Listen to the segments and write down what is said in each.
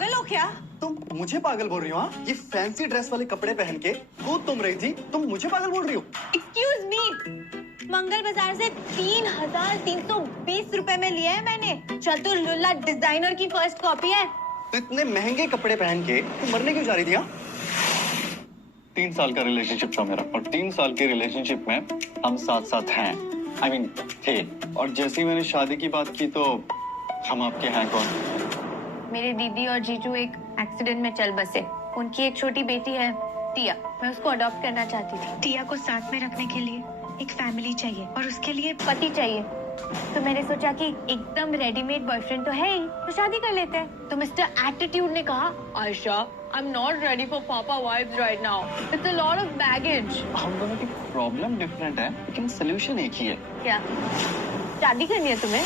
पागल हो क्या? तुम मुझे पागल बोल रही हो? हाँ, ये फैंसी ड्रेस वाले कपड़े पहन के खुद तुम रही थी, तुम मुझे पागल बोल रही हो? एक्सक्यूज मी, मंगल बाजार से 3,320 रुपए में लिया है मैंने। चतुर लुल्ला डिजाइनर की फर्स्ट कॉपी है। तो इतने महंगे कपड़े पहन के तुम मरने क्यों जा रही थी? हाँ? 3 साल का रिलेशनशिप था मेरा और 3 साल के रिलेशनशिप में हम साथ साथ हैं। I mean, थे। और जैसे ही मैंने शादी की बात की तो हम आपके हैं कौन? मेरे दीदी और जीजू एक एक्सीडेंट में चल बसे। उनकी एक छोटी बेटी है टिया, मैं उसको अडॉप्ट करना चाहती थी। टिया को साथ में रखने के लिए एक फैमिली चाहिए और उसके लिए पति चाहिए। तो मैंने सोचा कि एकदम रेडीमेड बॉयफ्रेंड तो है ही, तो शादी कर लेते हैं। तो मिस्टर एटीट्यूड ने कहा, Ayesha, I am not ready for papa vibes right now, it's a lot of baggage. हम दोनों की प्रॉब्लम डिफरेंट है लेकिन सोल्यूशन एक ही है। क्या शादी करनी है तुम्हें?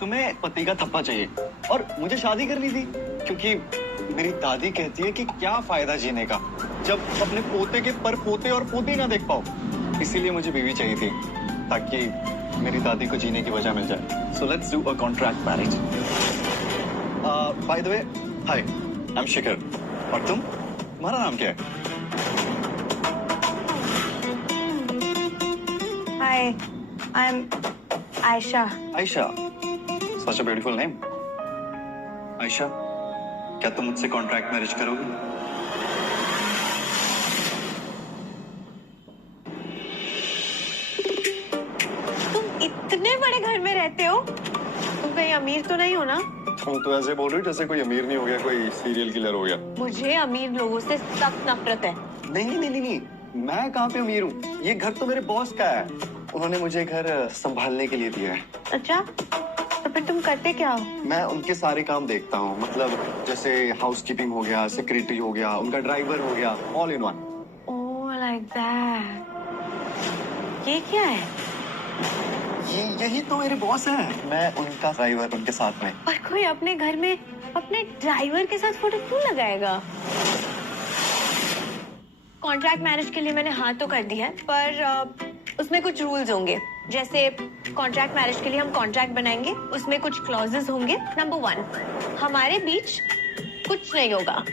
तुम्हें पति का थप्पा चाहिए और मुझे शादी करनी थी क्योंकि मेरी दादी कहती है कि क्या फायदा जीने का जब अपने पोते के पर पोते और पोती ना देख पाओ। इसीलिए मुझे बीवी चाहिए थी ताकि मेरी दादी को जीने की वजह मिल जाए। So let's do a contract marriage. By the way, hi, I am Shikhar. और तुम्हारा नाम क्या है? Hi, I am Ayesha. Ayesha, such a beautiful name. Ayesha, क्या तुम मुझसे कॉन्ट्रैक्ट मैरिज करोगी? तुम इतने बड़े घर में रहते हो, तुम कहीं अमीर तो नहीं हो ना? तुम तो ऐसे बोल रही हो जैसे कोई अमीर नहीं हो गया, कोई सीरियल किलर हो गया। मुझे अमीर लोगों से सख्त नफरत है। नहीं, मैं कहाँ पे अमीर हूँ? ये घर तो मेरे बॉस का है, उन्होंने मुझे घर संभालने के लिए दिया है। अच्छा, तो फिर तुम करते क्या हो? मैं उनके सारे काम देखता हूँ, मतलब जैसे हाउसकीपिंग हो गया, सेक्रेटरी हो गया, उनका ड्राइवर हो गया, all in one. Oh like that. ये क्या है? यही तो मेरे बॉस हैं। मैं उनका ड्राइवर, उनके साथ में। पर कोई अपने घर में अपने ड्राइवर के साथ फोटो क्यों लगाएगा? कॉन्ट्रैक्ट मैरिज के लिए मैंने हाँ तो कर दिया है, पर उसमें कुछ रूल्स होंगे। जैसे कॉन्ट्रैक्ट मैरिज के लिए हम कॉन्ट्रैक्ट बनाएंगे, उसमें कुछ क्लॉजेस होंगे। नंबर 1, हमारे बीच कुछ नहीं होगा।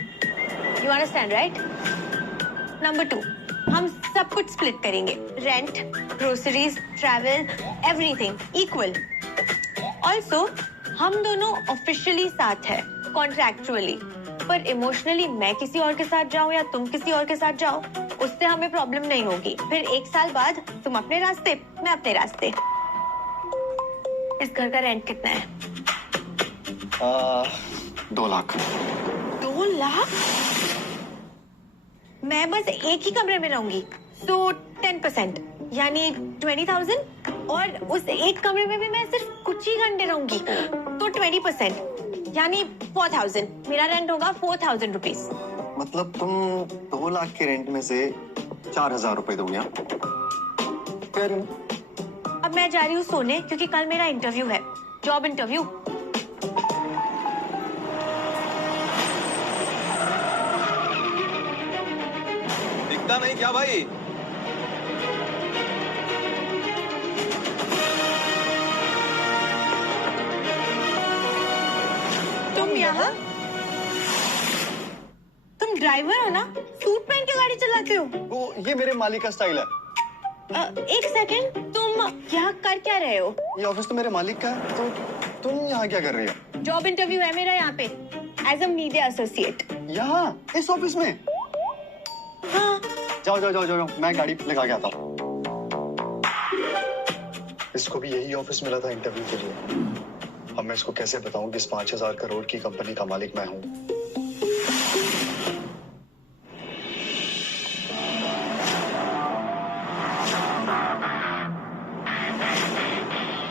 You understand right? नंबर 2, हम सब कुछ स्प्लिट करेंगे। Rent, groceries, travel, everything equal. Also हम दोनों ऑफिशियली साथ है, कॉन्ट्रैक्चुअली, पर इमोशनली मैं किसी और के साथ जाऊं या तुम किसी और के साथ जाओ, उससे हमें प्रॉब्लम नहीं होगी। फिर 1 साल बाद तुम अपने रास्ते, मैं अपने रास्ते। इस घर का रेंट कितना है? 2 लाख। 2 लाख? मैं बस एक ही कमरे में रहूंगी, तो 10% यानी 20,000, और उस एक कमरे में भी मैं सिर्फ कुछ ही घंटे रहूंगी, तो 20% यानी 4,000। मेरा रेंट होगा 4,000 रुपीज। मतलब तुम 2 लाख के रेंट में से 4,000 रुपए दोगे? अब मैं जा रही हूँ सोने, क्योंकि कल मेरा इंटरव्यू है, जॉब इंटरव्यू। दिखता नहीं क्या भाई? तुम यहाँ? तुम ड्राइवर हो ना? सूट पहन के गाड़ी चलाते हो? वो ये मेरे मालिक का स्टाइल है। एक सेकंड, तुम यहाँ कर क्या रहे हो? ये ऑफिस तो मेरे मालिक का है, तो तुम यहाँ क्या कर रही हो? जॉब इंटरव्यू है मेरा यहाँ पे, एज अ मीडिया एसोसिएट। यहाँ इस ऑफिस में? हाँ। जाओ, मैं गाड़ी लगा के आता हूँ। इसको भी यही ऑफिस मिला था इंटरव्यू के लिए। अब मैं इसको कैसे बताऊं कि इस 5,000 करोड़ की कंपनी का मालिक मैं हूँ?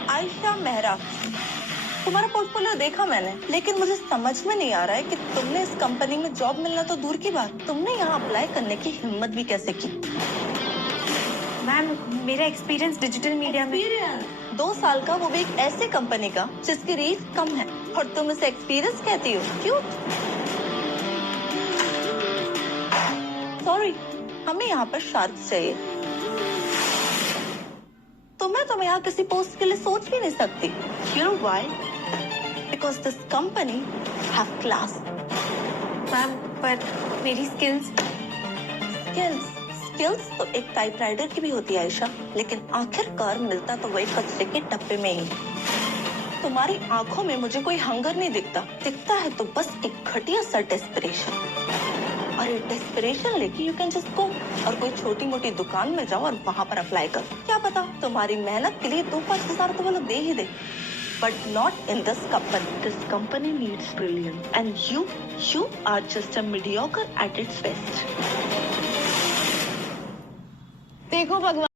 आयशा मेहरा, तुम्हारा पोर्टफोलियो देखा मैंने, लेकिन मुझे समझ में नहीं आ रहा है कि तुमने इस कंपनी में जॉब मिलना तो दूर की बात, तुमने यहाँ अप्लाई करने की हिम्मत भी कैसे की? मैम, मेरा एक्सपीरियंस डिजिटल मीडिया में। 2 साल का, वो भी एक ऐसे कंपनी का जिसकी रीच कम है, और तुम इसे एक्सपीरियंस कहती हो? क्यों? सॉरी, हमें यहाँ पर शार्ट चाहिए। तुम यहाँ किसी पोस्ट के लिए सोच भी नहीं सकती। You know why? Because this company have class. Ma'am पर मेरी स्किल्स स्किल्स तो एक टाइपराइटर की भी होती है आयशा, लेकिन आखिरकार मिलता तो वही कचरे के डब्बे में ही। तुम्हारी आंखों में मुझे कोई हंगर नहीं दिखता है तो बस एक घटिया सा डेस्परेशन। और ये डेस्परेशन लेके यू कैन जस्ट गो और कोई छोटी मोटी दुकान में जाओ और वहां पर अप्लाई करो। क्या पता तुम्हारी मेहनत के लिए 2-5 हजार तो वो लोग दे ही दे। But not in this company. This company needs brilliance, and you are just a mediocre at its best. देखो भगवान